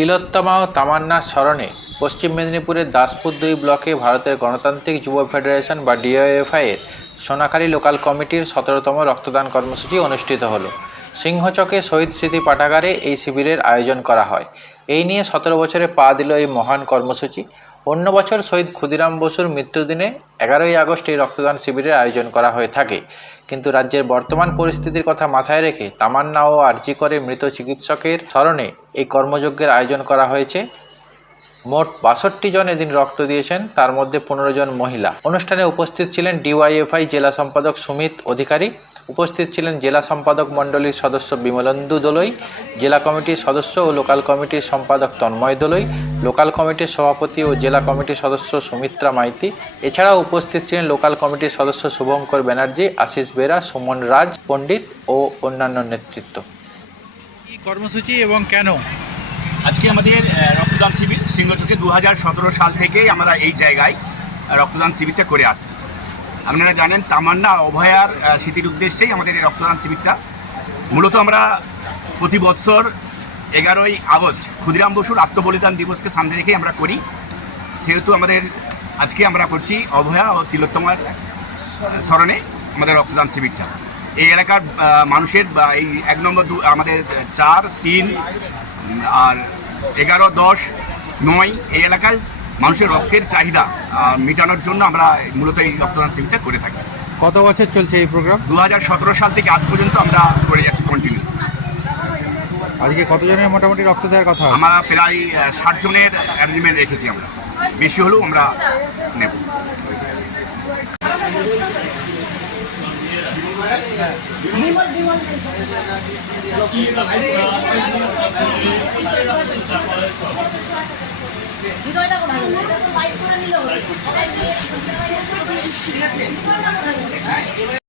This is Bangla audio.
তিলোত্তমা ও তামান্নার স্মরণে পশ্চিম মেদিনীপুরের দাসপুর দুই ব্লকে ভারতের গণতান্ত্রিক যুব ফেডারেশন বা ডিওএফআই এর সোনাখালী লোকাল কমিটির সতেরোতম রক্তদান কর্মসূচি অনুষ্ঠিত হল। সিংহচকে শহীদ স্মৃতি পাঠাগারে এই শিবিরের আয়োজন করা হয়। এই নিয়ে সতেরো বছরে পা দিল এই মহান কর্মসূচি। অন্য বছর শহীদ ক্ষুদিরাম বসুর মৃত্যুদিনে এগারোই আগস্ট এই রক্তদান শিবিরের আয়োজন করা হয়ে থাকে। কিন্তু রাজ্যের বর্তমান পরিস্থিতির কথা মাথায় রেখে তামান্না ও আরজি করে মৃত চিকিৎসকের স্মরণে এই কর্মযজ্ঞের আয়োজন করা হয়েছে। মোট বাষট্টি জন এদিন রক্ত দিয়েছেন, তার মধ্যে পনেরো জন মহিলা। অনুষ্ঠানে উপস্থিত ছিলেন ডিওয়াইএফআই জেলা সম্পাদক সুমিত অধিকারী উপস্থিত ছিলেন জেলা সম্পাদক মণ্ডলীর সদস্য বিমলেন্দু দোলই জেলা কমিটির সদস্য ও লোকাল কমিটির সম্পাদক তন্ময় দোলই লোকাল কমিটির সভাপতি ও জেলা কমিটির সদস্য সুমিত্রা মাইতি। এছাড়াও উপস্থিত ছিলেন লোকাল কমিটির সদস্য শুভঙ্কর ব্যানার্জি আশিস বেরা সুমন রাজ পণ্ডিত ও অন্যান্য নেতৃত্ব। কি কর্মসূচি এবং কেন? আজকে আমাদের রক্তদান শিবির সিংহ সিংহচকে দু হাজার সতেরো সাল থেকেই আমরা এই জায়গায় রক্তদান শিবিরটা করে আসছি। আপনারা জানেন, তামান্না অভয়ার স্মৃতির উদ্দেশ্যেই আমাদের এই রক্তদান শিবিরটা। মূলত আমরা প্রতি বৎসর এগারোই আগস্ট ক্ষুদিরাম বসুর আত্মবলিদান দিবসকে সামনে রেখেই আমরা করি। সেহেতু আমাদের আজকে আমরা করছি অভয়া ও তিলোত্তমার স্মরণে আমাদের রক্তদান শিবিরটা। এই এলাকার মানুষের এই এক নম্বর দু, আমাদের চার, তিন আর এগারো, দশ, নয় এই এলাকার মানুষের রক্তের চাহিদা মেটানোর জন্য আমরা মূলত এই রক্তদান শিবিরটা করে থাকি। কত বছর চলছে এই প্রোগ্রাম? দু হাজার সতেরো সাল থেকে আজ পর্যন্ত আমরা করে যাচ্ছি কন্টিনিউ আজকে কতজনের মোটামুটি রক্ত দেওয়ার কথা? আমরা প্রায় ষাট জনের অ্যারেঞ্জমেন্ট রেখেছি আমরা। বেশি হলেও আমরা নেব। ভালো এটা